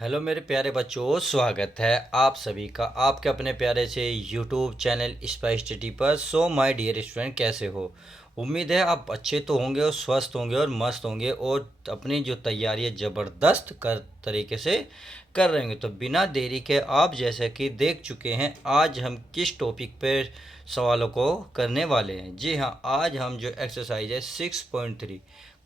Hello मेरे प्यारे बच्चों, स्वागत है आप सभी का आपके अपने प्यारे से यूट्यूब चैनल स्पाइस स्टडी पर। सो माय डियर स्टूडेंट, कैसे हो? उम्मीद है आप अच्छे तो होंगे और स्वस्थ होंगे और मस्त होंगे और अपनी जो तैयारी है ज़बरदस्त कर तरीके से कर रहे होंगे। तो बिना देरी के आप जैसे कि देख चुके हैं, आज हम किस टॉपिक पर सवालों को करने वाले हैं। जी हाँ, आज हम जो एक्सरसाइज है 6.3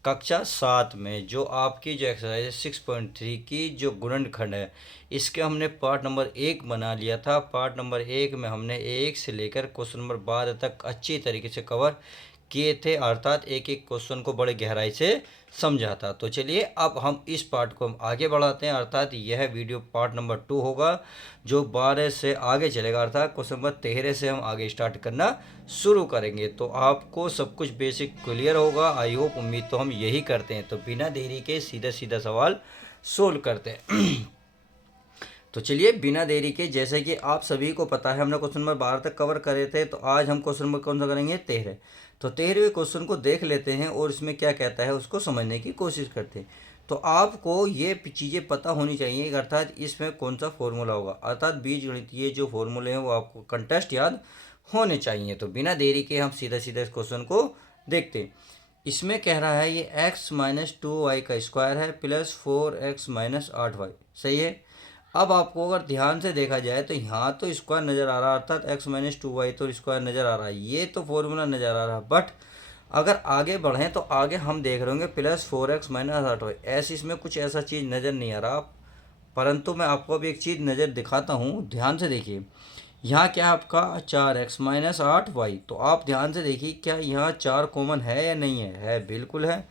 कक्षा 7 में जो आपकी जो एक्सरसाइज है 6.3 की जो गुणनखंड है, इसके हमने पार्ट नंबर 1 बना लिया था। पार्ट नंबर 1 में हमने 1 से लेकर क्वेश्चन नंबर 12 तक अच्छी तरीके से कवर किए थे, अर्थात एक एक क्वेश्चन को बड़े गहराई से समझा था। तो चलिए अब हम इस पार्ट को हम आगे बढ़ाते हैं, अर्थात यह वीडियो पार्ट नंबर 2 होगा जो 12 से आगे चलेगा, अर्थात क्वेश्चन नंबर 13 से हम आगे स्टार्ट करना शुरू करेंगे। तो आपको सब कुछ बेसिक क्लियर होगा, आई होप, उम्मीद तो हम यही करते हैं। तो बिना देरी के सीधा सीधा सवाल सोल्व करते हैं। तो चलिए बिना देरी के, जैसे कि आप सभी को पता है हमने क्वेश्चन नंबर 12 तक कवर करे थे, तो आज हम क्वेश्चन नंबर कौन सा करेंगे? 13। तो 13वें क्वेश्चन को देख लेते हैं और इसमें क्या कहता है उसको समझने की कोशिश करते हैं। तो आपको ये चीज़ें पता होनी चाहिए, अर्थात इसमें कौन सा फॉर्मूला होगा, अर्थात बीजगणितीय जो फॉर्मूले हैं वो आपको कंटेस्ट याद होने चाहिए। तो बिना देरी के हम सीधा सीधा इस क्वेश्चन को देखते हैं। इसमें कह रहा है ये x-2y का स्क्वायर है प्लस 4x-8y, सही है। अब आपको अगर ध्यान से देखा जाए तो यहाँ तो स्क्वायर नज़र आ रहा है, अर्थात x-2y तो स्क्वायर नज़र आ रहा है, ये तो फॉर्मूला नज़र आ रहा है। बट अगर आगे बढ़ें तो आगे हम देख रहे होंगे प्लस 4x-8y, ऐसी इसमें कुछ ऐसा चीज़ नज़र नहीं आ रहा। परंतु मैं आपको अभी एक चीज़ नज़र दिखाता हूँ, ध्यान से देखिए। यहाँ क्या है आपका 4x-8y, तो आप ध्यान से देखिए क्या यहाँ 4 कॉमन है या नहीं है बिल्कुल है।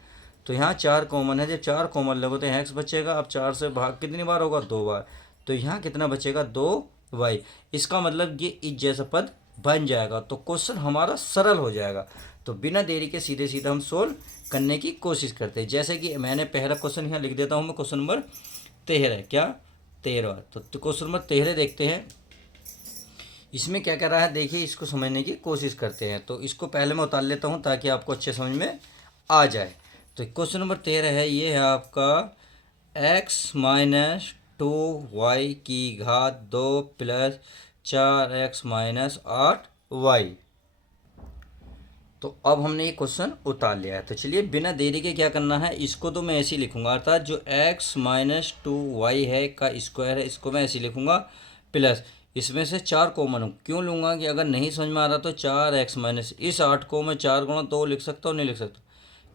तो यहाँ 4 कॉमन है, जब 4 कॉमन लगो तो यहाँ x बचेगा। अब 4 से भाग कितनी बार होगा? 2 बार। तो यहाँ कितना बचेगा? 2y। इसका मतलब ये इस जैसा पद बन जाएगा, तो क्वेश्चन हमारा सरल हो जाएगा। तो बिना देरी के सीधे सीधे हम सोल्व करने की कोशिश करते हैं। जैसे कि मैंने पहला क्वेश्चन यहाँ लिख देता हूँ, मैं क्वेश्चन नंबर 13, क्या 13। तो क्वेश्चन नंबर 13 देखते हैं, इसमें क्या कर रहा है देखिए, इसको समझने की कोशिश करते हैं। तो इसको पहले मैं उतार लेता हूँ ताकि आपको अच्छे समझ में आ जाए। तो क्वेश्चन नंबर 13 है, ये है आपका x-2y² प्लस 4x-8y। तो अब हमने ये क्वेश्चन उतार लिया है। तो चलिए बिना देरी के क्या करना है, इसको तो मैं ऐसे ही लिखूंगा, अर्थात जो x-2y है का स्क्वायर है, इसको मैं ऐसे ही लिखूंगा प्लस इसमें से 4 कॉमन क्यों लूँगा कि अगर नहीं समझ में आ रहा तो 4x माइनस इस 8 को मैं 4 गुणा 2 लिख सकता हूँ, नहीं लिख सकता,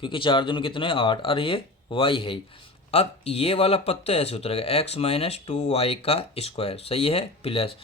क्योंकि 4 दूनी कितने 8, और ये y है। अब ये वाला पद तो ऐसे उतरेगा x-2y का स्क्वायर, सही है, प्लस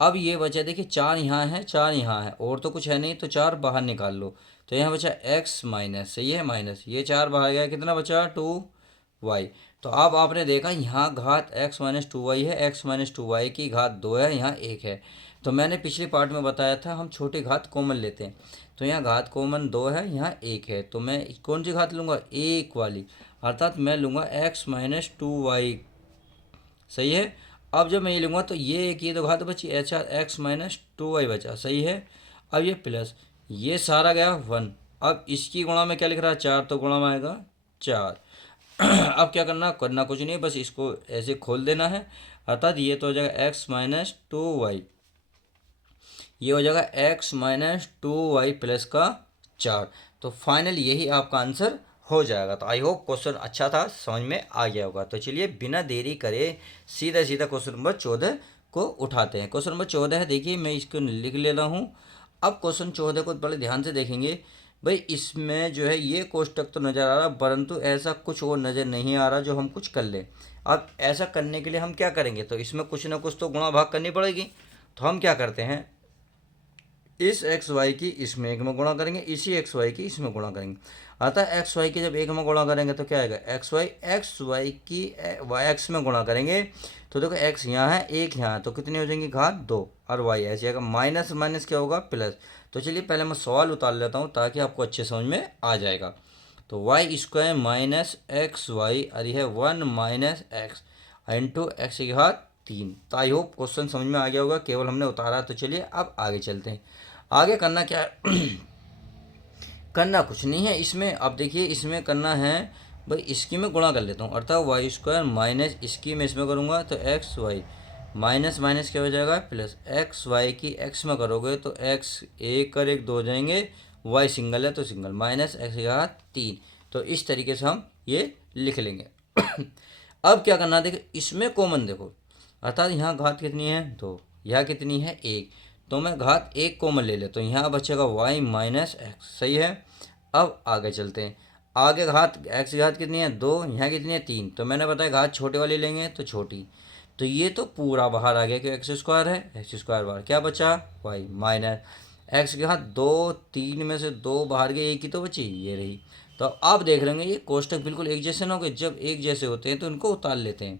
अब ये बचा देखिए 4 यहाँ है 4 यहाँ है और तो कुछ है नहीं, तो 4 बाहर निकाल लो। तो यहाँ बचा x माइनस, सही है, माइनस ये 4 बाहर गया, कितना बचा 2y। तो अब आपने देखा यहाँ घात x-2y है, x-2y की घात 2 है, यहाँ 1 है। तो मैंने पिछले पार्ट में बताया था हम छोटी घात कॉमन लेते हैं। तो यहाँ घात कॉमन 2 है, यहाँ 1 है, तो मैं कौन सी घात लूँगा? 1 वाली, अर्थात मैं लूँगा x-2y, सही है। अब जब मैं ये लूँगा तो ये एक ये तो घात बची, x-2y बचा, सही है। अब ये प्लस ये सारा गया 1। अब इसकी गुणा में क्या लिख रहा है? 4, तो गुणा में आएगा 4। अब क्या करना कुछ नहीं, बस इसको ऐसे खोल देना है, अर्थात ये तो हो जाएगा x-2y, ये हो जाएगा x-2y प्लस का 4। तो फाइनल यही आपका आंसर हो जाएगा। तो आई होप क्वेश्चन अच्छा था, समझ में आ गया होगा। तो चलिए बिना देरी करे सीधा सीधा क्वेश्चन नंबर 14 को उठाते हैं। क्वेश्चन नंबर 14 है, देखिए मैं इसको लिख लेता हूँ। अब क्वेश्चन 14 को बड़े ध्यान से देखेंगे भाई, इसमें जो है ये कोष्टक तो नज़र आ रहा, परंतु ऐसा कुछ और नज़र नहीं आ रहा जो हम कुछ कर लें। अब ऐसा करने के लिए हम क्या करेंगे, तो इसमें कुछ ना कुछ तो गुणा भाग करनी पड़ेगी। तो हम क्या करते हैं, इस एक्स वाई की इसमें एक में गुणा करेंगे, इसी एक्स वाई की इसमें गुणा करेंगे। अतः एक्स वाई की जब एक में गुणा करेंगे तो क्या आएगा, एक्स वाई की एक्स में गुणा करेंगे तो देखो एक्स यहाँ है, एक यहाँ है, तो कितनी हो जाएंगी घात 2, और वाई ऐसे आएगा माइनस माइनस क्या होगा प्लस। तो चलिए पहले मैं सवाल उतार लेता हूँ ताकि आपको अच्छे समझ में आ जाएगा। तो Y square minus X Y, और यह है 1 माइनस एक्स इंटू एक्स की घात 3। तो आई होप क्वेश्चन समझ में आ गया होगा, केवल हमने उतारा। तो चलिए अब आगे चलते हैं। आगे करना क्या है करना कुछ नहीं है इसमें। अब देखिए इसमें करना है भाई इसकी मैं गुणा कर लेता हूँ, अर्थात वाई स्क्वायर माइनस इसकी मैं इसमें करूँगा तो एक्स वाई, माइनस माइनस क्या हो जाएगा प्लस, एक्स वाई की एक्स में करोगे तो एक्स एक कर एक दो हो जाएंगे, वाई सिंगल है तो सिंगल, माइनस एक्स के घात 3। तो इस तरीके से हम ये लिख लेंगे। अब क्या करना है, देखो इसमें कॉमन देखो, अर्थात यहाँ घात कितनी है 2, यहाँ कितनी है 1, तो मैं घात 1 कॉमन ले लेता हूँ, यहाँ बचेगा वाई माइनस एक्स, सही है। अब आगे चलते हैं, आगे घात एक्स की घात कितनी है 2, यहाँ कितनी है 3, तो मैंने बताया घात छोटे वाली लेंगे तो छोटी, तो ये तो पूरा बाहर आ गया कि एक्स स्क्वायर है, एक्स स्क्वायर बाहर, क्या बचा वाई माइनस एक्स के हाथ 2, 3 में से 2 बाहर गए, एक ही तो बची ये रही। तो आप देख रहे हैं ये कोष्टक बिल्कुल एक जैसे ना हो गए, जब एक जैसे होते हैं तो इनको उतार लेते हैं,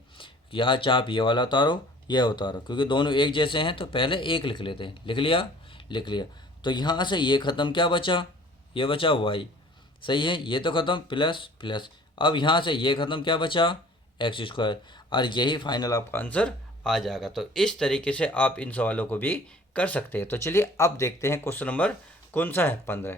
यहाँ चाप ये वाला उतारो यह उतारो, क्योंकि दोनों एक जैसे हैं तो पहले एक लिख लेते हैं, लिख लिया, लिख लिया। तो यहाँ से ये ख़त्म, क्या बचा, ये बचा वाई, सही है, ये तो ख़त्म प्लस प्लस, अब यहाँ से ये ख़त्म, क्या बचा एक्स स्क्वायर, और यही फाइनल आपका आंसर आ जाएगा। तो इस तरीके से आप इन सवालों को भी कर सकते हैं। तो चलिए अब देखते हैं क्वेश्चन नंबर कौन सा है 15।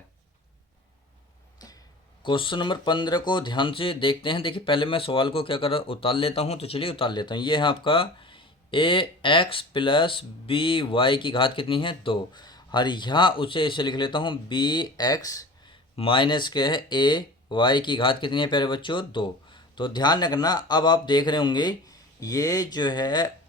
क्वेश्चन नंबर 15 को ध्यान से देखते हैं। देखिए पहले मैं सवाल को क्या कर रहा उतार लेता हूँ, तो चलिए उतार लेता हूँ। ये है आपका ए एक्स प्लस बी वाई की घात कितनी है 2, और यहाँ उसे ऐसे लिख लेता हूँ बी एक्स माइनस के है ए वाई की घात कितनी है प्यारे बच्चों 2। तो ध्यान रखना, अब आप देख रहे होंगे ये जो है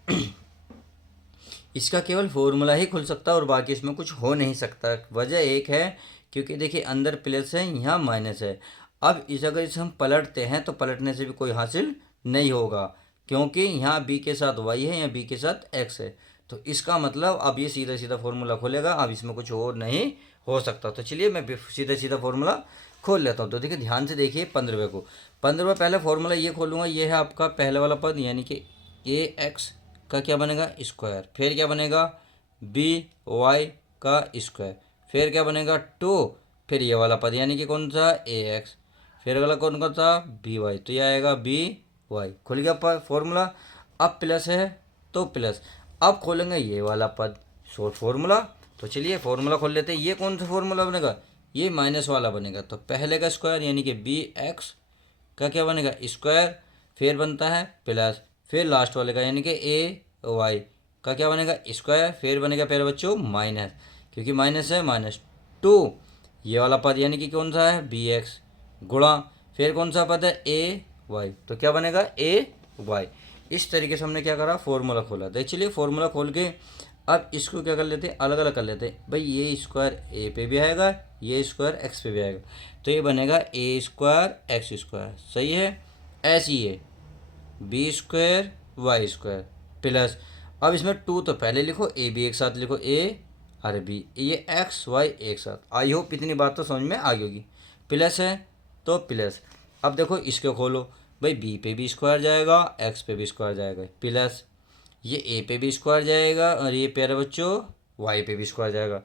इसका केवल फॉर्मूला ही खुल सकता है और बाकी इसमें कुछ हो नहीं सकता। वजह एक है क्योंकि देखिए अंदर प्लस है यहाँ माइनस है। अब इस अगर इसे हम पलटते हैं तो पलटने से भी कोई हासिल नहीं होगा, क्योंकि यहाँ बी के साथ वाई है, यहाँ बी के साथ एक्स है। तो इसका मतलब अब ये सीधा सीधा फॉर्मूला खोलेगा, अब इसमें कुछ और नहीं हो सकता। तो चलिए मैं सीधा सीधा फॉर्मूला खोल लेता हूँ। तो देखिए ध्यान से देखिए 15वें को, 15वें पहले फॉर्मूला ये खोलूँगा, ये है आपका पहले वाला पद यानी कि ए एक्स का क्या बनेगा स्क्वायर, फिर क्या बनेगा बी वाई का स्क्वायर, फिर क्या बनेगा 2, फिर ये वाला पद यानी कि कौन सा ए एक्स, फिर अगला कौन कौन सा बी वाई, तो ये आएगा बी वाई। खुल गया फॉर्मूला। अब प्लस है तो प्लस, अब खोलेंगे ये वाला पद शॉर्ट फॉर्मूला। तो चलिए फॉर्मूला खोल लेते हैं। ये कौन सा फॉर्मूला बनेगा, ये माइनस वाला बनेगा, तो पहले का स्क्वायर यानी कि बी एक्स का क्या बनेगा स्क्वायर, फिर बनता है प्लस, फिर लास्ट वाले का यानी कि ए वाई का क्या बनेगा स्क्वायर, फिर बनेगा प्यारे बच्चों माइनस, क्योंकि माइनस है माइनस 2, ये वाला पद यानी कि कौन सा है बी एक्स गुणा, फिर कौन सा पद है ए वाई, तो क्या बनेगा ए वाई। इस तरीके से हमने क्या करा फॉर्मूला खोला। तो चलिए फॉर्मूला खोल के अब इसको क्या कर लेते हैं अलग अलग कर लेते हैं। भाई ये स्क्वायर ए पे भी आएगा, ये स्क्वायर एक्स पे भी आएगा, तो ये बनेगा ए स्क्वायर एक्स स्क्वायर, सही है। ऐसे ही है B square Y square plus, अब इसमें 2 तो पहले लिखो, ए बी एक साथ लिखो, ए और बी, ये एक्स वाई एक साथ। आई होप इतनी बात तो समझ में आ गई होगी। प्लस है तो प्लस, अब देखो इसको खोलो, भाई बी पे भी स्क्वायर जाएगा, एक्स पे भी स्क्वायर जाएगा, प्लस ये ए पे भी स्क्वायर जाएगा और ये प्यारे बच्चों वाई पे भी स्क्वायर जाएगा।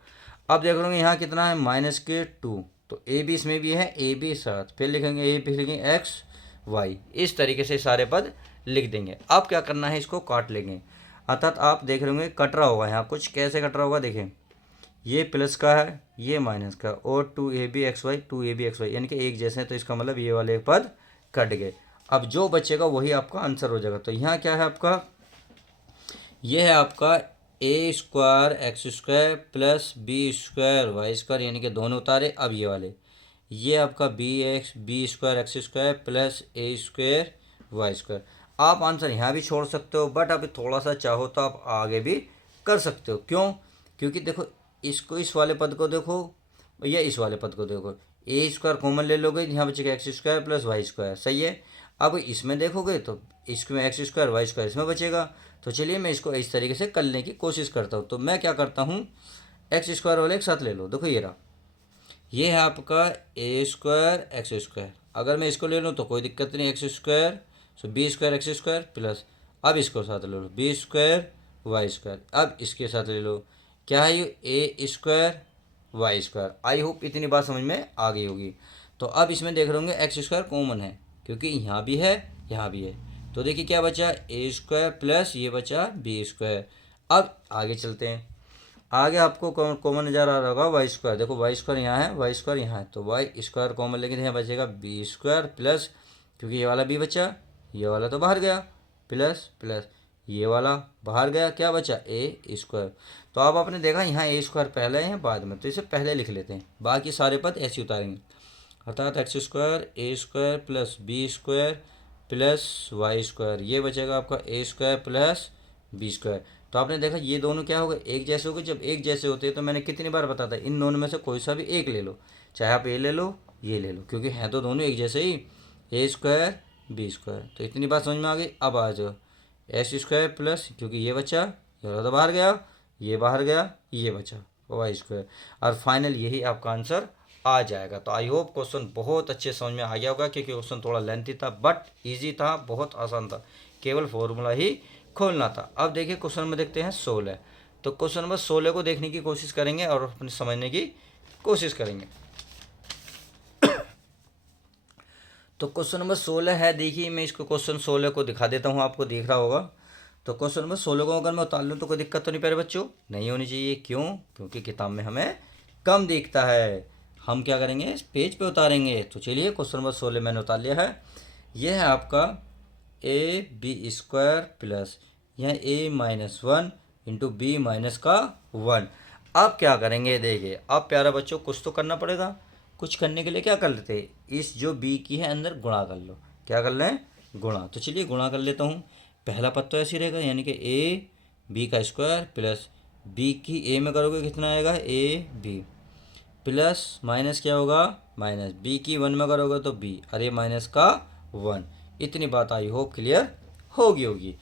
अब देख लो यहाँ कितना है माइनस के 2, तो ए बी इसमें भी है, ए बी साथ, फिर लिखेंगे ए फिर लिखेंगे एक्स वाई, इस तरीके से सारे पद लिख देंगे। अब क्या करना है इसको काट लेंगे, अर्थात आप देख रहे होंगे कट रहा होगा यहाँ कुछ, कैसे कट रहा होगा देखें, ये प्लस का है ये माइनस का, और 2ab xy यानी कि एक जैसे हैं, तो इसका मतलब ये वाले पद कट गए। अब जो बचेगा वही आपका आंसर हो जाएगा। तो यहाँ क्या है आपका, ये है आपका A square X square plus B square Y square, यानी कि दोनों उतारे। अब ये वाले ये आपका B square X square plus A square Y square. आप आंसर यहाँ भी छोड़ सकते हो, बट अभी थोड़ा सा चाहो तो आप आगे भी कर सकते हो। क्यों, क्योंकि देखो इसको इस वाले पद को देखो या इस वाले पद को देखो, ए स्क्वायर कॉमन ले लोगे, यहाँ बचेगा X square plus Y square, सही है। अब इसमें देखोगे तो इसमें एक्स स्क्वायर वाई स्क्वायर इसमें बचेगा। तो चलिए मैं इसको इस तरीके से करने की कोशिश करता हूँ। तो मैं क्या करता हूँ, एक्स स्क्वायर वाले एक साथ ले लो, देखो ये रहा, ये है आपका ए स्क्वायर एक्स स्क्वायर, अगर मैं इसको ले लूँ तो कोई दिक्कत नहीं, X square so B square X square plus, अब इसको साथ ले लो बी स्क्वायर वाई स्क्वायर, अब इसके साथ ले लो क्या है ये A square Y square. I hope इतनी बात समझ में आ गई होगी। तो अब इसमें देख रहे होंगे एक्स स्क्वायर कॉमन है, क्योंकि यहाँ भी है यहाँ भी है, तो देखिए क्या बचा ए स्क्वायर प्लस ये बचा बी स्क्वायर। अब आगे चलते हैं, आगे आपको कॉमन नज़र आ रहा होगा वाई स्क्वायर, देखो वाई स्क्वायर यहाँ है वाई स्क्वायर यहाँ है, तो वाई स्क्वायर कॉमन लेंगे तो यहाँ बचेगा बी स्क्वायर प्लस क्योंकि ये वाला बी बचा, ये वाला तो बाहर गया, प्लस प्लस ये वाला बाहर गया, क्या बचा ए स्क्वायर। तो अब आपने देखा यहाँ ए स्क्वायर पहले है बाद में, तो इसे पहले लिख लेते हैं, बाकी सारे पद ऐसे उतारेंगे। अर्थात X square A square plus B square plus Y square, ये बचेगा आपका A square plus B square. तो आपने देखा ये दोनों क्या हो गए, एक जैसे हो गए। जब एक जैसे होते हैं तो मैंने कितनी बार बताता इन दोनों में से कोई सा भी एक ले लो, चाहे आप ए ले लो ये ले लो, क्योंकि हैं तो दोनों एक जैसे ही, ए स्क्वायर बी स्क्वायर। तो इतनी बात समझ में आ गई। अब आ जाओ एक्स स्क्वायर प्लस, क्योंकि ये बचा, ये वाला तो बाहर गया, ये बाहर गया, ये बचा वाई स्क्वायर। और फाइनल यही आपका आंसर आ जाएगा। तो आई होप क्वेश्चन बहुत अच्छे समझ में आ गया होगा, क्योंकि क्वेश्चन थोड़ा लेंथी था बट इजी था, बहुत आसान था, केवल फॉर्मूला ही खोलना था। अब देखिए क्वेश्चन में देखते हैं 16। तो क्वेश्चन नंबर 16 को देखने की कोशिश करेंगे और अपने समझने की कोशिश करेंगे। तो क्वेश्चन नंबर 16 है, देखिए मैं इसको क्वेश्चन 16 को दिखा देता हूँ, आपको दिख रहा होगा। तो क्वेश्चन नंबर 16 को अगर मैं उतार लूँ तो कोई दिक्कत तो नहीं प्यारे बच्चों, नहीं होनी चाहिए। क्यों? क्योंकि किताब में हमें कम दिखता है। हम क्या करेंगे, इस पेज पे उतारेंगे। तो चलिए क्वेश्चन नंबर 16 मैंने उतार लिया है। यह है आपका ए बी स्क्वायर प्लस यह A minus one into B minus का वन। अब क्या करेंगे, देखिए अब प्यारा बच्चों कुछ तो करना पड़ेगा। कुछ करने के लिए क्या कर लेते हैं, इस जो बी की है अंदर गुणा कर लो। क्या कर लें, गुणा। तो चलिए गुणा कर लेता हूँ। पहला पद तो ऐसे ही रहेगा, यानी कि ए बी का स्क्वायर प्लस बी की ए में करोगे कितना आएगा ए बी, प्लस माइनस क्या होगा माइनस बी की वन में करोगे तो बी, अरे माइनस का वन। इतनी बात आई होप क्लियर होगी।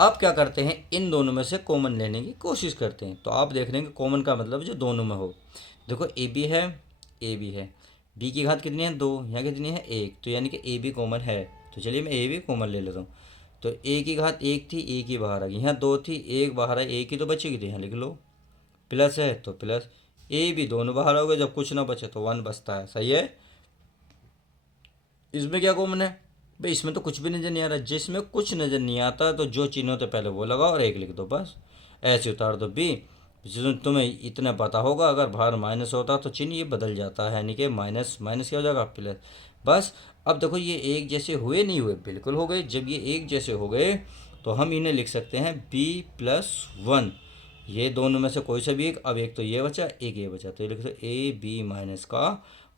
अब क्या करते हैं, इन दोनों में से कॉमन लेने की कोशिश करते हैं। तो आप देख रहे हैं कि कॉमन का मतलब जो दोनों में हो। देखो ए बी है, बी की घात कितनी है 2, यहाँ कितनी है 1, तो यानी कि ए बी कॉमन है। तो चलिए मैं ए भी कॉमन ले लेता हूँ। तो ए की घात 1 थी, ए की बाहर आ गई, यहाँ 2 थी, 1 बाहर आई, ए की तो बचेगी, तो यहाँ लिख लो। प्लस है तो प्लस, ए भी दोनों बाहर हो गए, जब कुछ ना बचे तो 1 बचता है, सही है। इसमें क्या कॉमन है भाई, इसमें तो कुछ भी नज़र नहीं आ रहा। जिसमें कुछ नज़र नहीं आता तो जो चिन्ह होते पहले वो लगाओ और 1 लिख दो, बस ऐसे उतार दो बी। जिसमें तुम्हें इतना पता होगा, अगर बाहर माइनस होता तो चिन्ह ये बदल जाता है, यानी कि माइनस माइनस क्या हो जाएगा प्लस, बस। अब देखो ये एक जैसे हुए नहीं हुए, बिल्कुल हो गए। जब ये एक जैसे हो गए तो हम इन्हें लिख सकते हैं बी प्लस वन। ये दोनों में से कोई सा भी एक, अब एक तो ये बचा एक ये बचा, तो ये लिख सकते ए बी माइनस का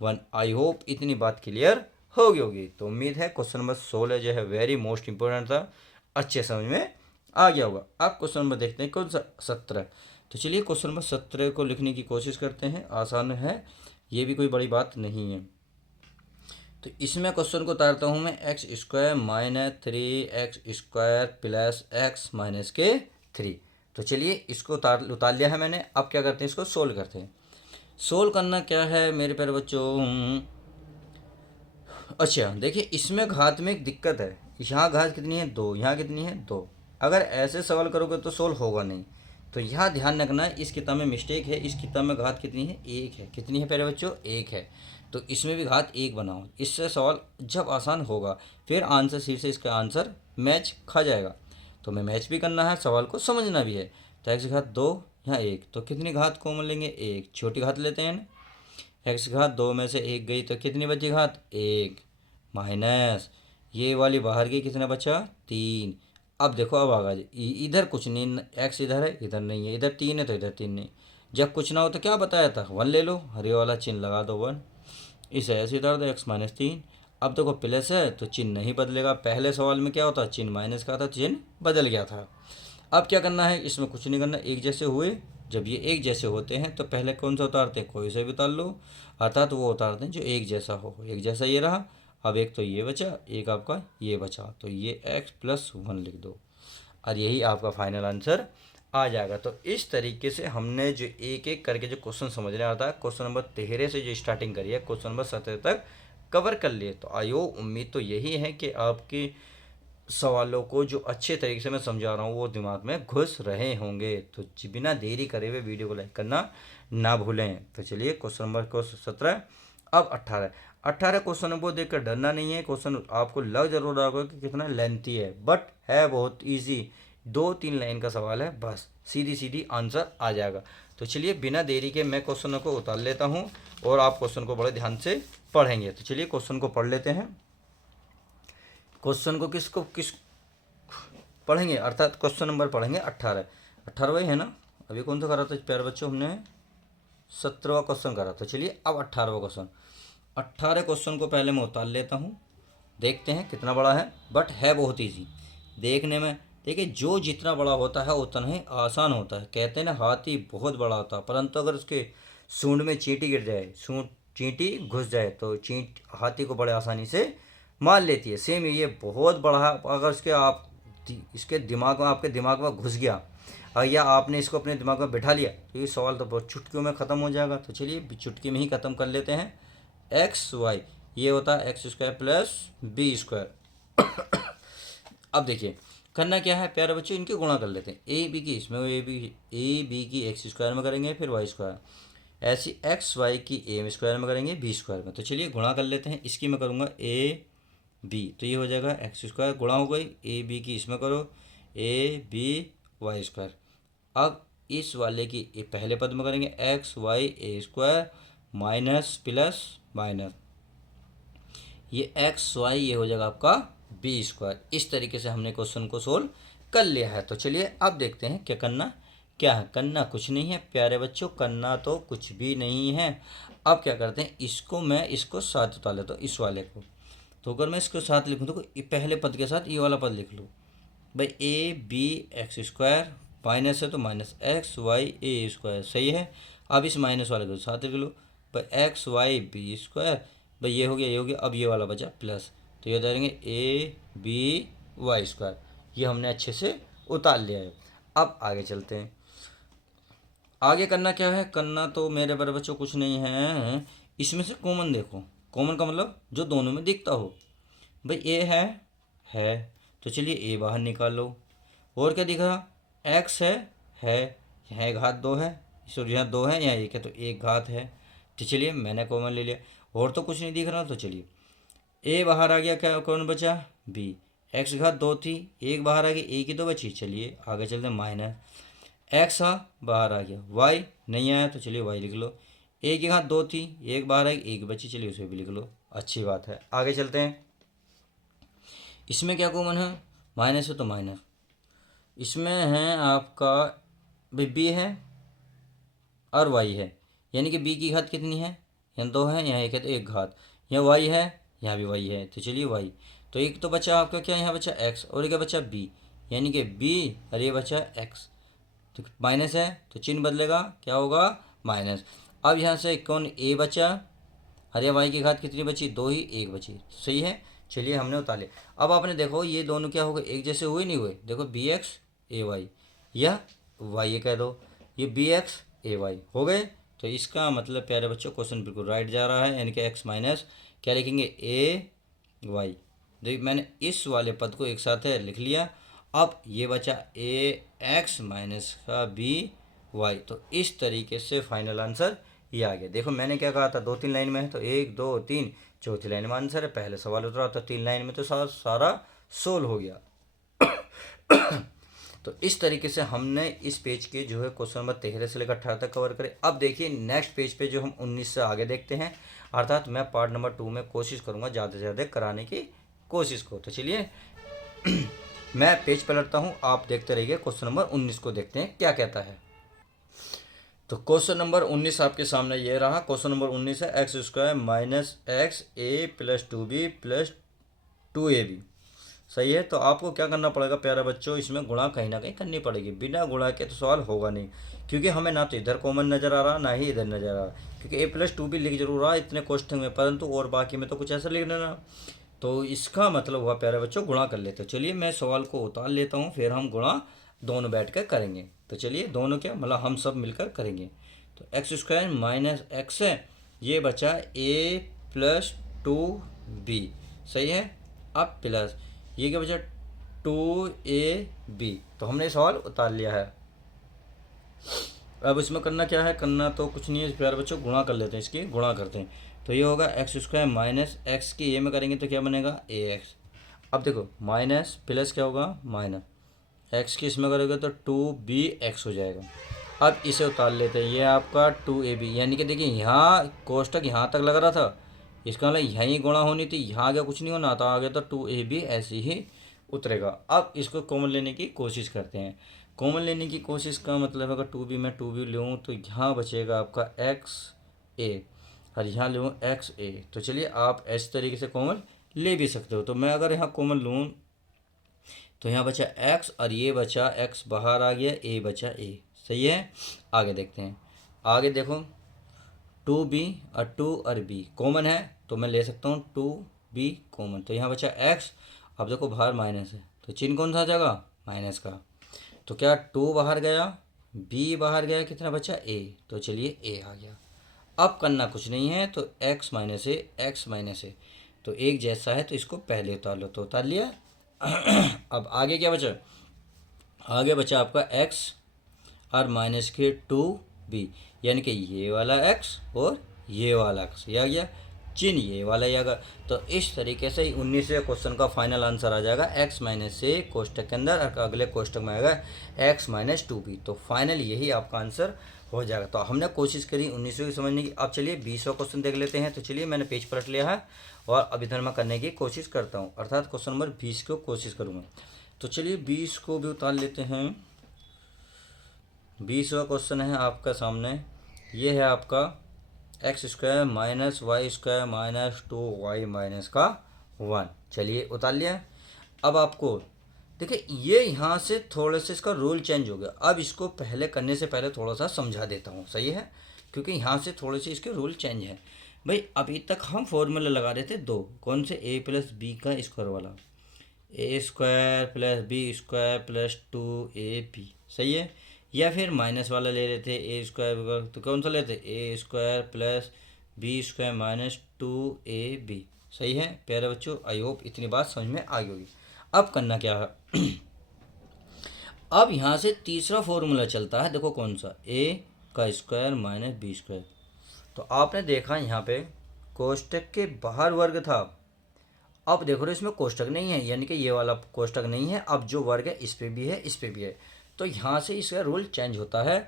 वन। आई होप इतनी बात क्लियर होगी। तो उम्मीद है क्वेश्चन नंबर 16 जो है वेरी मोस्ट इंपॉर्टेंट था, अच्छे समझ में आ गया होगा। अब क्वेश्चन नंबर देखते हैं कौन सा 17। तो चलिए क्वेश्चन नंबर 17 को लिखने की कोशिश करते हैं, आसान है, ये भी कोई बड़ी बात नहीं है। तो इसमें क्वेश्चन को उतारता हूँ मैं, x square minus 3x² plus x minus के 3। तो चलिए इसको उतार लिया है मैंने। अब क्या करते हैं, इसको सोल्व करते हैं। सोल्व करना क्या है मेरे प्यारे बच्चों, अच्छा देखिए इसमें घात में एक दिक्कत है। यहाँ घात कितनी है 2, यहाँ कितनी है 2। अगर ऐसे सवाल करोगे तो सोल्व होगा नहीं। तो यहाँ ध्यान रखना, इस किताब में मिस्टेक है। इस किताब में घात कितनी है 1 है। कितनी है प्यारे बच्चों 1 है। तो इसमें भी घात 1 बनाओ, इससे सवाल जब आसान होगा फिर आंसर शीट से इसका आंसर मैच खा जाएगा। तो हमें मैच भी करना है, सवाल को समझना भी है। तो एक्स घात 2 यहाँ 1, तो कितनी घात कॉमन लेंगे 1, छोटी घात लेते हैं। एक्स घात 2 में से 1 गई तो कितनी बची घात 1, माइनस ये वाली बाहर गई, कितना बचा 3। अब देखो अब आगा इधर कुछ नहीं, एक्स इधर है इधर नहीं है, इधर 3 है तो इधर 3 नहीं। जब कुछ ना हो तो क्या बताया था 1 ले लो, हरे वाला चिन्ह लगा दो 1, इसे ऐसे इधर दो एक्स माइनस 3। अब देखो प्लस है तो चिन्ह नहीं बदलेगा। पहले सवाल में क्या होता चिन्ह माइनस का था, चिन्ह बदल गया था। अब क्या करना है, इसमें कुछ नहीं करना, एक जैसे हुए। जब ये एक जैसे होते हैं तो पहले कौन सा उतारते हैं, कोई सा भी उतार लो, अर्थात वो उतारते हैं जो एक जैसा हो। एक जैसा ये रहा, अब एक तो ये बचा, एक आपका ये बचा, तो ये x प्लस 1 लिख दो और यही आपका फाइनल आंसर आ जाएगा। तो इस तरीके से हमने जो एक एक करके जो क्वेश्चन समझने आता है, क्वेश्चन नंबर 13 से जो स्टार्टिंग करी है क्वेश्चन नंबर 17 तक कवर कर लिए। तो आयो उम्मीद तो यही है कि आपकी सवालों को जो अच्छे तरीके से मैं समझा रहा हूँ वो दिमाग में घुस रहे होंगे। तो बिना देरी करे हुए वीडियो को लाइक करना ना भूलें। तो चलिए क्वेश्चन नंबर को 17, अब 18 क्वेश्चन को देखकर डरना नहीं है। क्वेश्चन आपको लग जरूर रहा होगा कि कितना लेंथी है, बट है बहुत ईजी, 2-3 लाइन का सवाल है, बस सीधी सीधी आंसर आ जाएगा। तो चलिए बिना देरी के मैं क्वेश्चनों को उतार लेता हूँ और आप क्वेश्चन को बड़े ध्यान से पढ़ेंगे। तो चलिए क्वेश्चन को पढ़ लेते हैं। क्वेश्चन को किस पढ़ेंगे, अर्थात क्वेश्चन नंबर पढ़ेंगे 18। 18वां है ना, अभी कौन सा करा था प्यारे बच्चों, हमने 17वां क्वेश्चन करा था। चलिए अब 18वां क्वेश्चन। 18 क्वेश्चन को पहले मैं उतार लेता हूँ, देखते हैं कितना बड़ा है, बट है बहुत ईजी देखने में। देखिए जो जितना बड़ा होता है उतना ही आसान होता है। कहते हैं ना हाथी बहुत बड़ा होता है, परंतु अगर उसके सूंड में चींटी गिर जाए, सूंड चींटी घुस जाए तो हाथी को बड़े आसानी से मार लेती है। सेम ये बहुत बड़ा है, अगर इसके दिमाग में, आपके दिमाग में घुस गया या आपने इसको अपने दिमाग में बिठा लिया तो ये सवाल तो बहुत चुटकियों में ख़त्म हो जाएगा। तो चलिए चुटकी में ही ख़त्म कर लेते हैं। एक्स वाई ये होता है X square plus B square. अब देखिए करना क्या है प्यारे बच्चों, इनके गुणा कर लेते हैं। ए बी की इसमें ए बी की एक्स स्क्वायर में करेंगे, फिर वाई स्क्वायर, ऐसी एक्स वाई की ए स्क्वायर में करेंगे बी स्क्वायर में। तो चलिए गुणा कर लेते हैं। इसकी मैं करूँगा ए बी, तो ये हो जाएगा एक्स स्क्वायर गुणा हो गई, ए बी की इसमें करो ए बी वाई स्क्वायर। अब इस वाले की ये पहले पद में करेंगे x Y A square minus plus minus, ये एक्स वाई ये हो जाएगा आपका बी स्क्वायर। इस तरीके से हमने क्वेश्चन को सोल्व कर लिया है। तो चलिए अब देखते हैं क्या करना, क्या है करना कुछ नहीं है प्यारे बच्चों, करना तो कुछ भी नहीं है। अब क्या करते हैं, इसको साथ उतार लेता हूँ इस वाले को। तो अगर मैं इसको साथ लिखूँ तो पहले पद के साथ ये वाला पद लिख लूँ भाई, A B X square minus है तो minus X Y A square, सही है। अब इस माइनस वाले को साथ लिख लो भाई, एक्स वाई बी स्क्वायर भाई, ये हो गया ये हो गया। अब ये वाला बचा प्लस, तो ये उतारेंगे ए बी वाई स्क्वायर। ये हमने अच्छे से उतार लिया है। अब आगे चलते हैं। आगे करना क्या है, करना तो मेरे बड़े बच्चों कुछ नहीं है। इसमें से कॉमन देखो, कॉमन का मतलब जो दोनों में दिखता हो। भाई ए है तो चलिए ए बाहर निकालो। और क्या दिख रहा, एक्स है यहाँ घात दो है, सॉरी यहाँ दो है यहाँ एक है तो एक घात है। तो चलिए मैंने कॉमन ले लिया, और तो कुछ नहीं दिख रहा। तो चलिए ए बाहर आ गया, क्या कौन बचा बी, एक्स घात दो थी एक बाहर आ गई, ए की दो बची। चलिए आगे चलते हैं, माइनस एक्स बाहर आ गया, वाई नहीं आया तो चलिए वाई लिख लो। ए की घात दो थी एक बाहर आई एक बची, चलिए उसे भी लिख लो, अच्छी बात है। आगे चलते हैं। इसमें क्या कॉमन है, माइनस है तो माइनस, इसमें है आपका बी है और वाई है, यानी कि बी की घात कितनी है, यहाँ दो है यहाँ एक है तो एक घात, यहाँ वाई है यहाँ भी वाई है तो चलिए वाई। तो एक तो बचा आपका क्या, यहाँ बचा एक्स और एक बचा बी, यानी कि बी और ये बचा एक्स। तो माइनस है तो चिन्ह बदलेगा, क्या होगा माइनस। अब यहाँ से कौन ए बचा, अरे वाई की घात कितनी बची, दो ही एक बची, सही है। चलिए हमने उतार लिया। अब आपने देखो ये दोनों क्या हो गए, एक जैसे हुए नहीं हुए, देखो बी एक्स ए वाई या वाई ये कह दो, ये बी एक्स ए वाई हो गए। तो इसका मतलब प्यारे बच्चों क्वेश्चन बिल्कुल राइट जा रहा है, यानी कि एक्स माइनस क्या लिखेंगे ए वाई। देखिए मैंने इस वाले पद को एक साथ लिख लिया। अब ये बचा ए एक्स माइनस का बी वाई। तो इस तरीके से फाइनल आंसर ये आ गया। देखो मैंने क्या कहा था, दो तीन लाइन में है तो एक दो तीन, चौथी लाइन में आंसर है। पहले सवाल उतरा तो तीन लाइन में तो सारा सोल्व हो गया। तो इस तरीके से हमने इस पेज के जो है क्वेश्चन नंबर 13 से लेकर 18 तक कवर करे। अब देखिए नेक्स्ट पेज पे जो हम 19 से आगे देखते हैं, अर्थात मैं पार्ट नंबर 2 में कोशिश करूँगा ज़्यादा से ज़्यादा कराने की कोशिश को। तो चलिए मैं पेज पलटता हूँ, आप देखते रहिए। क्वेश्चन नंबर 19 को देखते हैं क्या कहता है। तो क्वेश्चन नंबर 19 आपके सामने ये रहा। क्वेश्चन नंबर 19 है X square minus X A plus two B plus two A B, सही है। तो आपको क्या करना पड़ेगा प्यारे बच्चों, इसमें गुणा कहीं ना कहीं करनी पड़ेगी। बिना गुणा के तो सवाल होगा नहीं, क्योंकि हमें ना तो इधर कॉमन नज़र आ रहा ना ही इधर नज़र आ रहा। क्योंकि ए प्लस टू बी लिख जरूर रहा इतने क्वेश्चन में, परंतु और बाकी में तो कुछ ऐसा लिख देना। तो इसका मतलब हुआ प्यारे बच्चों गुणा कर लेते हो। चलिए मैं सवाल को उतार लेता हूँ, फिर हम गुणा दोनों बैठ कर करेंगे। तो चलिए दोनों क्या मतलब हम सब मिलकर करेंगे। तो एक्स स्क्वायर माइनस एक्स है, ये बचा ए प्लस टू बी, सही है। अब प्लस ये क्या बचा टू ए बी। तो हमने सवाल उतार लिया है। अब इसमें करना क्या है, करना तो कुछ नहीं है प्यारे बच्चों, गुणा कर लेते हैं, इसकी गुणा करते हैं। तो ये होगा एक्स स्क्वायर माइनस एक्स की ए में करेंगे तो क्या बनेगा ए एक्स। अब देखो माइनस प्लस क्या होगा माइनस एक्स की इसमें करोगे तो टू बी एक्स हो जाएगा। अब इसे उतार लेते हैं, ये आपका टू ए बी, यानी कि देखिए यहाँ कोष्टक यहाँ तक लग रहा था, इसका मतलब यहीं गुणा होनी थी, यहाँ आगे कुछ नहीं होना, तो आगे तो 2ab ऐसे ही उतरेगा। अब इसको कॉमन लेने की कोशिश करते हैं। कॉमन लेने की कोशिश का मतलब अगर 2b मैं 2b लूँ तो यहाँ बचेगा आपका xa, और यहाँ लूँ xa। तो चलिए आप इस तरीके से कॉमन ले भी सकते हो। तो मैं अगर यहाँ कॉमन लूँ तो यहाँ बचा x और ये बचा x बाहर आ गया, a बचा a। सही है, आगे देखते हैं। आगे देखो 2b और 2 और b कॉमन है, तो मैं ले सकता हूँ 2b कॉमन। तो यहाँ बचा x, अब देखो बाहर माइनस है तो चिन्ह कौन सा आ जाएगा, माइनस का। तो क्या 2 बाहर गया, b बाहर गया, कितना बचा a, तो चलिए a आ गया। अब करना कुछ नहीं है, तो x माइनस ए, एक्स माइनस ए तो एक जैसा है, तो इसको पहले उतार लो, तो उतार लिया। अब आगे क्या बचा, आगे बचा आपका x और माइनस के 2b, यानी कि ये वाला x और ये वाला x, ये आ गया चिन्ह, ये वाला ही आएगा। तो इस तरीके से 19वें क्वेश्चन का फाइनल आंसर आ जाएगा x माइनस ए कोष्टक के अंदर, और अगले कोष्टक में आएगा x माइनस 2b। तो फाइनल यही आपका आंसर हो जाएगा। तो हमने कोशिश करी 19वीं की समझने की। अब चलिए 20वां क्वेश्चन देख लेते हैं। तो चलिए मैंने पेज पलट लिया है और अब इधर मैं करने की कोशिश करता हूँ, अर्थात क्वेश्चन नंबर 20 को कोशिश करूँगा। तो चलिए 20 को भी उतार लेते हैं। 20वां क्वेश्चन है आपका सामने, ये है आपका X square minus Y square minus 2y minus का 1। चलिए उतार लिया। अब आपको देखिए ये यहाँ से थोड़े से इसका रूल चेंज हो गया। अब इसको पहले करने से पहले थोड़ा सा समझा देता हूँ, सही है, क्योंकि यहाँ से थोड़े से इसके रूल चेंज है। भाई अभी तक हम फॉर्मूला लगा रहे थे दो, कौन से, a प्लस बी का स्क्वायर वाला, A square plus B square plus 2ab, सही है, या फिर माइनस वाला ले रहे थे ए स्क्वायर, तो कौन सा लेते, A square plus B square minus 2ab। सही है प्यारे बच्चों, आई होप इतनी बात समझ में आ गई होगी। अब करना क्या है, अब यहाँ से तीसरा फॉर्मूला चलता है, देखो कौन सा, a का स्क्वायर माइनस बी स्क्वायर। तो आपने देखा यहाँ पे कोष्टक के बाहर वर्ग था, अब देखो तो इसमें कोष्टक नहीं है, यानी कि ये वाला कोष्टक नहीं है। अब जो वर्ग है इस पे भी है, इस पे भी है, तो यहाँ से इसका रूल चेंज होता है।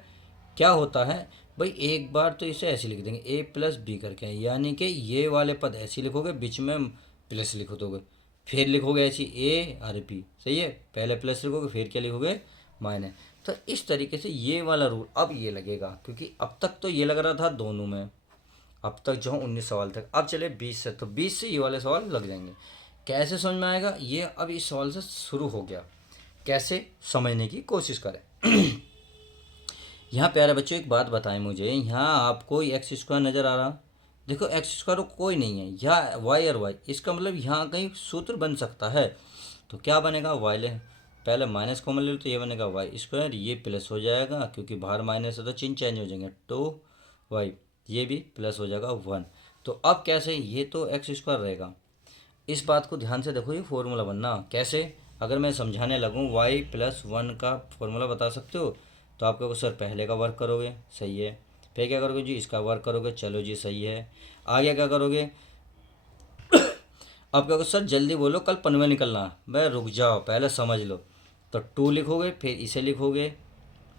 क्या होता है भाई, एक बार तो इसे ऐसे लिख देंगे a प्लस बी करके, यानी कि ये वाले पद ऐसे लिखोगे, बीच में प्लस लिख दोगे, फिर लिखोगे ऐसी a और b, सही है, पहले प्लस लिखोगे फिर क्या लिखोगे, माइनस। तो इस तरीके से ये वाला रूल अब ये लगेगा, क्योंकि अब तक तो ये लग रहा था दोनों में, अब तक जो 19 सवाल तक। अब चले 20 से, तो 20 से ये वाले सवाल लग जाएंगे। कैसे समझ में आएगा ये, अब इस सवाल से शुरू हो गया, कैसे समझने की कोशिश करें। यहाँ प्यारे बच्चों एक बात बताएं मुझे, यहाँ आपको एक्स स्क्वायर नज़र आ रहा, देखो एक्स स्क्वायर कोई नहीं है, यहाँ वाई और वाई, इसका मतलब यहाँ कहीं सूत्र बन सकता है। तो क्या बनेगा, वाई ले, पहले माइनस कॉमन ले लो, तो ये बनेगा वाई स्क्वायर, ये प्लस हो जाएगा क्योंकि बाहर माइनस है तो चिन्ह चेंज हो जाएंगे, 2y, ये भी प्लस हो जाएगा 1। तो अब कैसे, ये तो एक्स स्क्वायर रहेगा। इस बात को ध्यान से देखो, ये फॉर्मूला बनना कैसे, अगर मैं समझाने लगूँ y प्लस 1 का फॉर्मूला बता सकते हो, तो आप कहोगे सर पहले का वर्क करोगे, सही है, फिर क्या करोगे जी, इसका वर्क करोगे, चलो जी सही है, आगे क्या करोगे, अब कहोगे सर जल्दी बोलो कल पनवेल निकलना, भाई रुक जाओ पहले समझ लो। तो 2 लिखोगे, फिर इसे लिखोगे,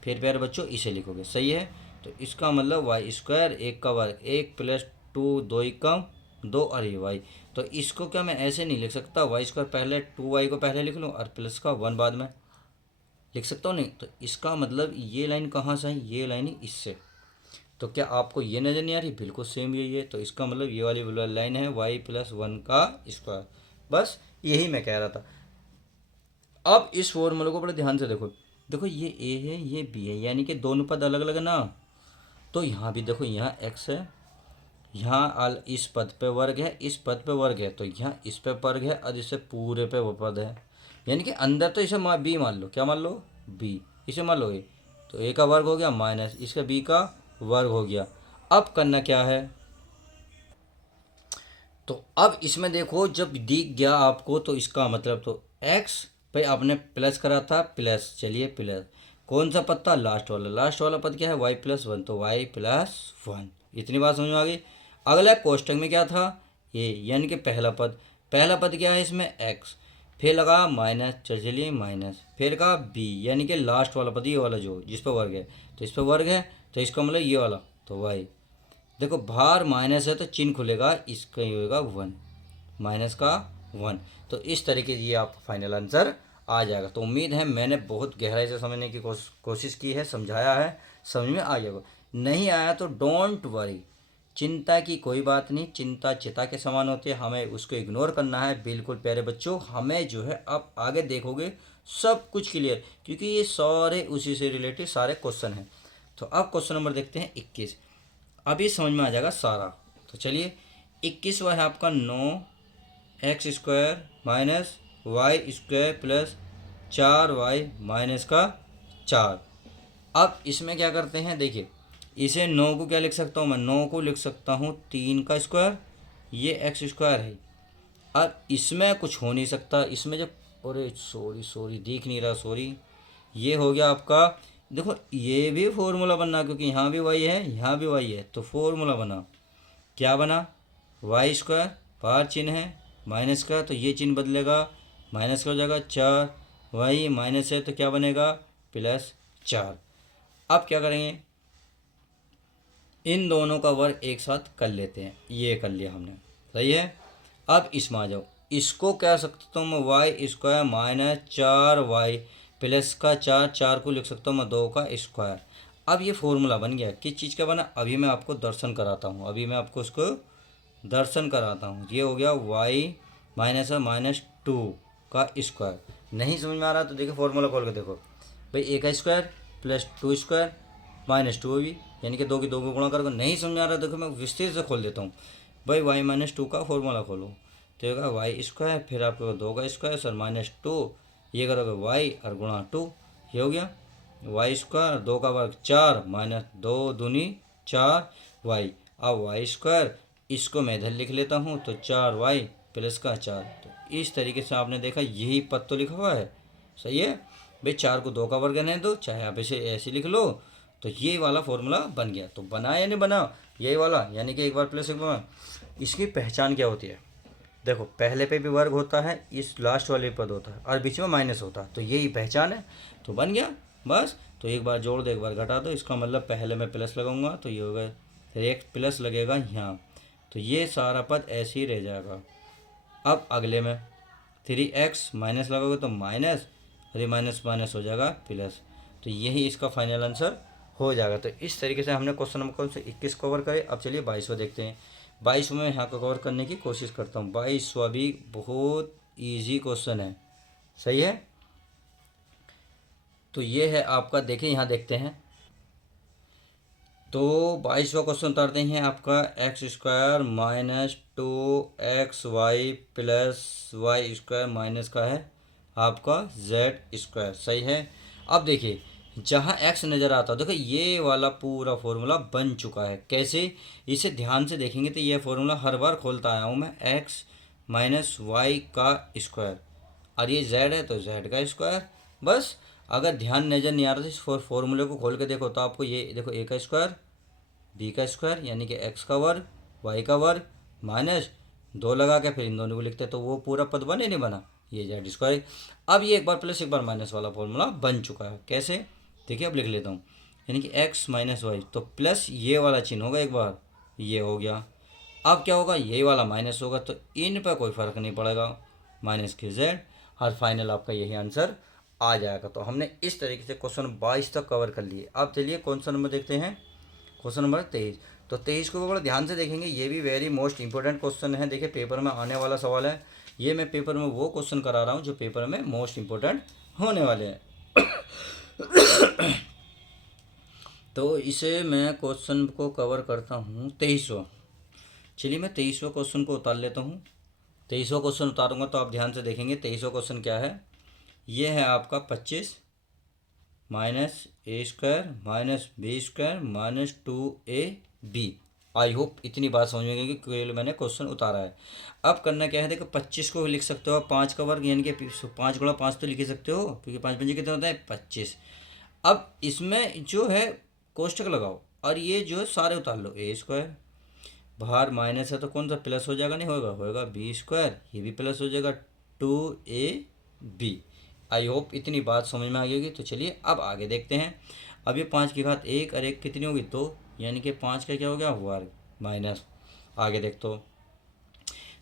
फिर प्यारे बच्चों इसे लिखोगे, सही है। तो इसका मतलब वाई स्क्वायर, एक का वर्ग, 1 प्लस 2, 2 कम 2 और ये वाई। तो इसको क्या मैं ऐसे नहीं लिख सकता, वाई स्क्वायर पहले 2y को पहले लिख लूँ और प्लस का 1 बाद में लिख सकता हूँ, नहीं। तो इसका मतलब ये लाइन कहाँ से है, ये लाइन ही इससे। तो क्या आपको ये नज़र नहीं आ रही, बिल्कुल सेम यही है। तो इसका मतलब ये वाली लाइन है y प्लस 1 का स्क्वायर, बस यही मैं कह रहा था। अब इस फॉर्मूले को बड़े ध्यान से देखो, देखो ये a है ये b है, यानी कि दोनों पद अलग अलग ना। तो यहाँ भी देखो, यहाँ x है, यहाँ इस पद पे वर्ग है, इस पद पे वर्ग है, तो यहाँ इस पे वर्ग है और इससे पूरे पे वो पद है, यानी कि अंदर तो इसे b मान लो, क्या मान लो, b, इसे मान लो a, तो a का वर्ग हो गया माइनस इसका b का वर्ग हो गया। अब करना क्या है, तो अब इसमें देखो जब दिख गया आपको, तो इसका मतलब तो x भाई आपने प्लस करा था, प्लस, चलिए प्लस, कौन सा पद था, लास्ट वाला, लास्ट वाला पद क्या है, y प्लस 1, तो y प्लस 1, इतनी बात समझ में आ गई। अगला कोष्टक में क्या था, ये, यानी कि पहला पद, पहला पद क्या है इसमें x, फिर लगा माइनस, चलिए माइनस, फिर कहा b, यानी कि लास्ट वाला पद, ये वाला जो जिस पर वर्ग है, तो इस पर वर्ग है, तो इसका मतलब ये वाला, तो y। देखो भार माइनस है तो चिन्ह खुलेगा, इसका ही होगा 1, माइनस का 1। तो इस तरीके से ये आपका फाइनल आंसर आ जाएगा। तो उम्मीद है मैंने बहुत गहराई से समझने की कोशिश की है, समझाया है, समझ में आ जाएगा। नहीं आया तो डोंट वरी, चिंता की कोई बात नहीं, चिंता चिता के समान होती है, हमें उसको इग्नोर करना है। बिल्कुल प्यारे बच्चों, हमें जो है अब आगे देखोगे सब कुछ क्लियर, क्योंकि ये सारे उसी से रिलेटेड सारे क्वेश्चन हैं। तो अब क्वेश्चन नंबर देखते हैं 21। अब ये समझ में आ जाएगा सारा। तो चलिए 21वां है आपका 9x² minus y² plus 4y minus का 4। अब इसमें क्या करते हैं, देखिए इसे 9 को क्या लिख सकता हूँ मैं, 9 को लिख सकता हूँ 3 का स्क्वायर, ये x² है। अब इसमें कुछ हो नहीं सकता, इसमें जब, अरे सॉरी सॉरी दिख नहीं रहा, सॉरी, ये हो गया आपका, देखो ये भी फॉर्मूला बनना, क्योंकि यहाँ भी y है यहाँ भी y है, तो फॉर्मूला बना, क्या बना, y², बाहर चिन्ह है माइनस का, तो ये चिन्ह बदलेगा, माइनस का हो जाएगा 4, y माइनस है तो क्या बनेगा, +4। अब क्या करेंगे, इन दोनों का वर्ग एक साथ कर लेते हैं, ये कर लिया हमने, सही है। अब इसमें आ जाओ, इसको क्या सकता हूँ मैं, y² माइनस 4y प्लस का 4, 4 को लिख सकता हूँ मैं 2 का स्क्वायर। अब ये फॉर्मूला बन गया, किस चीज़ का बना, अभी मैं आपको दर्शन कराता हूँ, अभी मैं आपको उसको दर्शन कराता हूँ। ये हो गया y -2 का स्क्वायर। नहीं समझ में आ रहा तो देखो फॉर्मूला खोल के देखो भाई, a का स्क्वायर प्लस 2² -2 भी, यानी कि 2 की 2 को गुणा करोगे। नहीं समझ में आ रहा देखो मैं विस्तार से खोल देता हूँ भाई, y -2 का फॉर्मूला खोलो तो ये होगा y², फिर आपको 2 का स्क्वायर सर -2, ये करोगे y और गुणा 2, ये हो गया y², 2 का वर्ग 4 -2 दूनी 4y। अब y², इसको मैं इधर लिख लेता हूँ तो 4y प्लस का 4। तो इस तरीके से आपने देखा यही पद तो लिखा हुआ है, सही है भाई। 4 को 2 का वर्ग रहने दो, चाहे आप इसे ऐसे लिख लो, तो ये वाला फॉर्मूला बन गया। तो बना या नहीं बना, यही वाला, यानी कि एक बार प्लस एक बार। इसकी पहचान क्या होती है, देखो पहले पे भी वर्ग होता है, इस लास्ट वाले पद होता है और बीच में माइनस होता है, तो यही पहचान है। तो बन गया बस। तो एक बार जोड़ दो एक बार घटा दो, इसका मतलब पहले मैं प्लस लगाऊंगा तो ये होगा, फिर एक प्लस लगेगा यहाँ, तो ये सारा पद ऐसे ही रह जाएगा। अब अगले में 3x माइनस लगाओगे तो माइनस, अरे माइनस माइनस हो जाएगा प्लस, तो यही इसका फाइनल आंसर हो जाएगा। तो इस तरीके से हमने क्वेश्चन नंबर कौन से 21 कवर करे। अब चलिए 22वां देखते हैं। 22वां में यहाँ को कवर करने की कोशिश करता हूँ। 22वां भी बहुत ईजी क्वेश्चन है, सही है। तो ये है आपका, देखिए यहाँ देखते हैं, तो 22वां क्वेश्चन उतारते हैं आपका, x² -2xy plus y² minus का है आपका z², सही है। अब देखिए जहाँ x नज़र आता है, देखो ये वाला पूरा फॉर्मूला बन चुका है। कैसे, इसे ध्यान से देखेंगे तो ये फॉर्मूला हर बार खोलता आया हूँ मैं, x -y का स्क्वायर, और ये z है तो z का स्क्वायर। बस अगर ध्यान नज़र नहीं आ रहा तो इस फॉर्मूले को खोल के देखो तो आपको ये देखो, a का स्क्वायर b का स्क्वायर यानी कि x का वर्ग y का वर्ग माइनस 2 लगा के फिर इन दोनों को लिखते हैं, तो वो पूरा पद बने नहीं बना, ये z²। अब ये एक बार प्लस एक बार माइनस वाला फॉर्मूला बन चुका है। कैसे, देखिए अब लिख लेता हूँ, यानी कि x -y, तो प्लस ये वाला चिन्ह होगा एक बार, ये हो गया। अब क्या होगा, यही वाला माइनस होगा, तो इन पर कोई फ़र्क नहीं पड़ेगा, माइनस के z, और फाइनल आपका यही आंसर आ जाएगा। तो हमने इस तरीके से क्वेश्चन 22 तक कवर कर लिए। अब चलिए क्वेश्चन नंबर देखते हैं, क्वेश्चन नंबर 23। तो 23 को बड़ा ध्यान से देखेंगे, ये भी वेरी मोस्ट इंपॉर्टेंट क्वेश्चन है। देखिए पेपर में आने वाला सवाल है, ये मैं पेपर में वो क्वेश्चन करा रहा हूँ जो पेपर में मोस्ट इंपॉर्टेंट होने वाले हैं। तो इसे मैं क्वेश्चन को कवर करता हूँ 23वां। चलिए मैं 23वां क्वेश्चन को उतार लेता हूँ। 23वां क्वेश्चन उतारूंगा तो आप ध्यान से देखेंगे। 23वां क्वेश्चन क्या है, ये है आपका 25 -a² -b² -2ab। आई होप इतनी बात समझ में गई कि केवल मैंने क्वेश्चन उतारा है। अब करना क्या है, देखो 25 को लिख सकते हो आप 5 का वर्ग, यानी कि 5 गुणा 5 तो लिख ही सकते हो, क्योंकि 5 पंजे कितने होता है 25। अब इसमें जो है कोष्टक लगाओ और ये जो है सारे उतार लो, a², बाहर माइनस है तो कौन सा प्लस हो जाएगा, नहीं होगा, होगा b², ये भी प्लस हो जाएगा 2ab। आई होप इतनी बात समझ में आ गई होगी। तो चलिए अब आगे देखते हैं। अब ये 5 की घात 1 और 1 कितनी होगी 2, यानी कि 5 का क्या हो गया वर्ग माइनस। आगे देख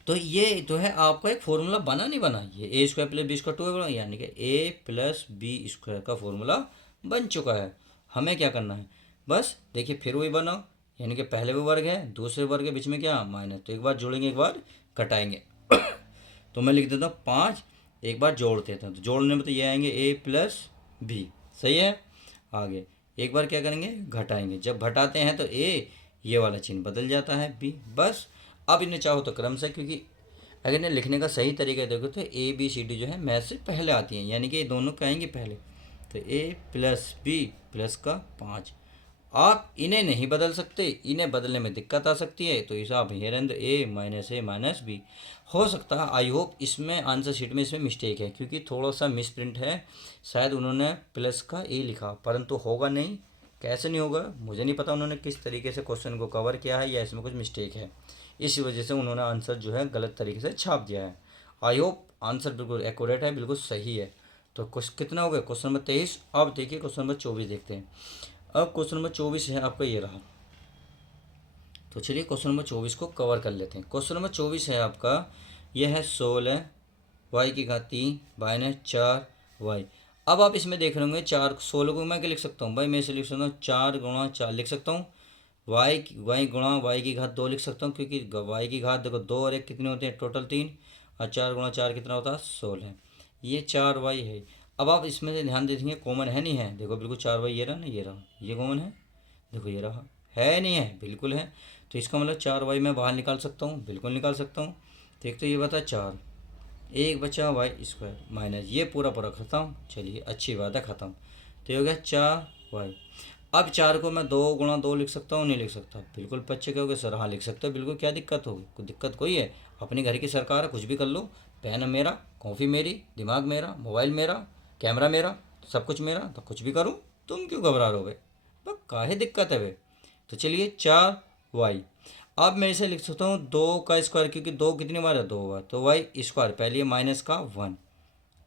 तो ये जो है आपका एक फॉर्मूला बना नहीं बना, ये A square plus B square 2 यानी कि ए प्लस बी स्क्वायर का फॉर्मूला बन चुका है। हमें क्या करना है, बस देखिए फिर वही बनाओ, यानी कि पहले भी वर्ग है, दूसरे वर्ग के बीच में क्या माइनस, तो एक बार जोड़ेंगे एक बार घटाएंगे। तो मैं लिख देता हूँ 5, एक बार जोड़ देता हूँ, तो जोड़ने में तो ये आएंगे ए प्लस बी, सही है। आगे एक बार क्या करेंगे घटाएंगे, जब घटाते हैं तो ए ये वाला चिन्ह बदल जाता है बी। बस अब इन्हें चाहो तो क्रम से, क्योंकि अगर इन्हें लिखने का सही तरीका देखो तो ए बी सी डी जो है मैथ से पहले आती हैं, यानी कि ये दोनों क्या आएंगे पहले। तो ए प्लस बी प्लस का 5, आप इन्हें नहीं बदल सकते, इन्हें बदलने में दिक्कत आ सकती है, तो इसे आप हेरें ए माइनस बी। हो सकता है आई होप इसमें आंसर शीट में इसमें मिस्टेक है, क्योंकि थोड़ा सा मिस प्रिंट है, शायद उन्होंने प्लस का ए लिखा, परंतु होगा नहीं। कैसे नहीं होगा मुझे नहीं पता, उन्होंने किस तरीके से क्वेश्चन को कवर किया है या इसमें कुछ मिस्टेक है, इस वजह से उन्होंने आंसर जो है गलत तरीके से छाप दिया है। आई होप आंसर बिल्कुल एक्यूरेट है, बिल्कुल सही है। तो कुछ कितना हो गया क्वेश्चन नंबर 23। अब देखिए क्वेश्चन नंबर 24 देखते हैं। अब क्वेश्चन नंबर 24 है आपका ये रहा, तो चलिए क्वेश्चन नंबर 24 को कवर कर लेते हैं। क्वेश्चन नंबर 24 है आपका, यह है 16 वाई की घात 3 माइनस 4 वाई। अब आप इसमें देख रहे होंगे 4, 16 को मैं क्या लिख सकता हूँ भाई, मैं इसे लिख सकता हूँ 4 गुणा 4 लिख सकता हूँ, वाई गुणा वाई की घात 2 लिख सकता हूँ, क्योंकि वाई की घात देखो 2 और 1 कितने होते हैं टोटल 3, और 4 गुणा 4 कितना होता है 16, ये 4 वाई है। अब आप इसमें से ध्यान देखेंगे कॉमन है नहीं है, देखो बिल्कुल 4 वाई ये रहा ना, ये रहा, ये कॉमन है, देखो ये रहा, है नहीं है बिल्कुल है। तो इसका मतलब 4 वाई मैं बाहर निकाल सकता हूँ, बिल्कुल निकाल सकता हूँ। तो एक तो ये बता 4, एक बचा वाई स्क्वायर माइनस ये पूरा पूरा ख़त्म, चलिए अच्छी बात है ख़त्म। तो ये हो गया 4 वाई। अब 4 को मैं 2 गुणा 2 लिख सकता हूँ, नहीं लिख सकता, बिल्कुल बच्चे कहोगे सर हाँ लिख सकते हो, बिल्कुल क्या दिक्कत होगी, कोई दिक्कत कोई है, अपनी घर की सरकार है, कुछ भी कर लो, पेन मेरा, कॉफ़ी मेरी, दिमाग मेरा, मोबाइल मेरा, कैमरा मेरा, सब कुछ मेरा, तो कुछ भी करूँ, तुम क्यों घबरा रहोगे, बस काहे दिक्कत है वे। तो चलिए 4 वाई। अब मैं इसे लिख सकता हूँ 2 का स्क्वायर, क्योंकि 2 कितनी बार है 2 बार, तो वाई स्क्वायर पहले माइनस का 1।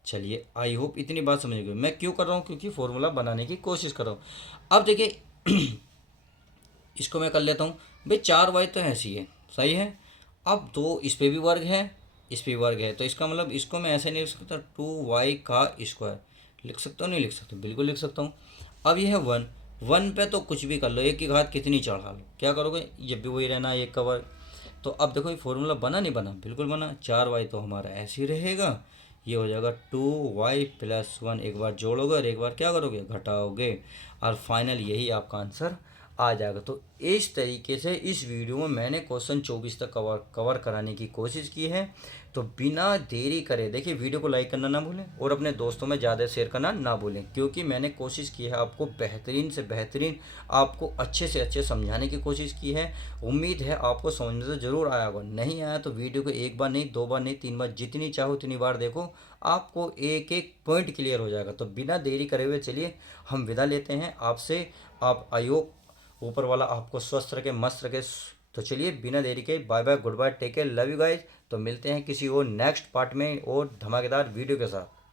चलिए आई होप इतनी बात समझ गए। मैं क्यों कर रहा हूँ, क्योंकि फॉर्मूला बनाने की कोशिश कर रहा हूँ। अब देखिए इसको मैं कर लेता हूँ भाई, 4 वाई तो ऐसी है, सही है। अब 2 इस पे भी वर्ग है, इस पे भी वर्ग है, तो इसका मतलब इसको मैं ऐसे नहीं लिख सकता 2 वाई का स्क्वायर, लिख सकता हूँ नहीं लिख सकता, बिल्कुल लिख सकता हूँ। अब यह है 1, 1 पे तो कुछ भी कर लो, एक की घात कितनी चढ़ा लो, क्या करोगे ये भी वही रहना एक का वर्ग। तो अब देखो ये फॉर्मूला बना नहीं बना, बिल्कुल बना। 4 वाई तो हमारा ऐसे ही रहेगा, ये हो जाएगा 2 वाई प्लस 1, एक बार जोड़ोगे और एक बार क्या करोगे घटाओगे, और फाइनल यही आपका आंसर आ जाएगा। तो इस तरीके से इस वीडियो में मैंने क्वेश्चन 24 तक कवर कराने की कोशिश की है। तो बिना देरी करे देखिए वीडियो को लाइक करना ना भूलें और अपने दोस्तों में ज़्यादा शेयर करना ना भूलें, क्योंकि मैंने कोशिश की है आपको बेहतरीन से बेहतरीन, आपको अच्छे से अच्छे समझाने की कोशिश की है। उम्मीद है आपको समझ में तो ज़रूर आया होगा, नहीं आया तो वीडियो को एक बार नहीं 2 बार नहीं 3 बार जितनी चाहो उतनी बार देखो, आपको एक एक पॉइंट क्लियर हो जाएगा। तो बिना देरी करे हुए चलिए हम विदा लेते हैं आपसे। आप आयोग ऊपर वाला आपको स्वस्थ रखे, मस्त रखे। तो चलिए बिना देरी के bye bye, goodbye, take care, love you guys. तो मिलते हैं किसी और नेक्स्ट पार्ट में और धमाकेदार वीडियो के साथ।